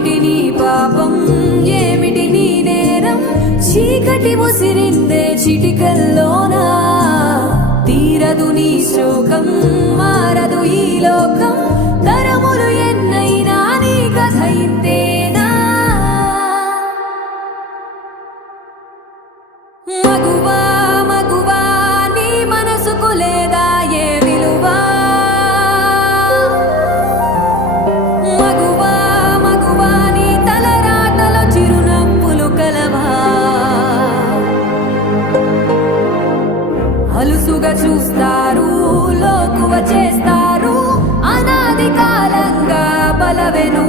ఏమిటి నీ పాపం, ఏమిటి నీ నేరం? చీకటి ముసిరిందే చిటికల్లోనా, తీరదు నీ శోకం, మారదు ఈ లోకం. తరములు ఎన్నైనా నీ కథ ఇంతేనా? మగువా మగువా నీ మనసుకు లేదా ఏ విలువా? మగువా మగువా నీ తలరాతలో చిరునవ్వులు కలవా? అలుసుగా చూస్తారు, లోకువ చేస్తారు, అనాది కాలంగా బలవెను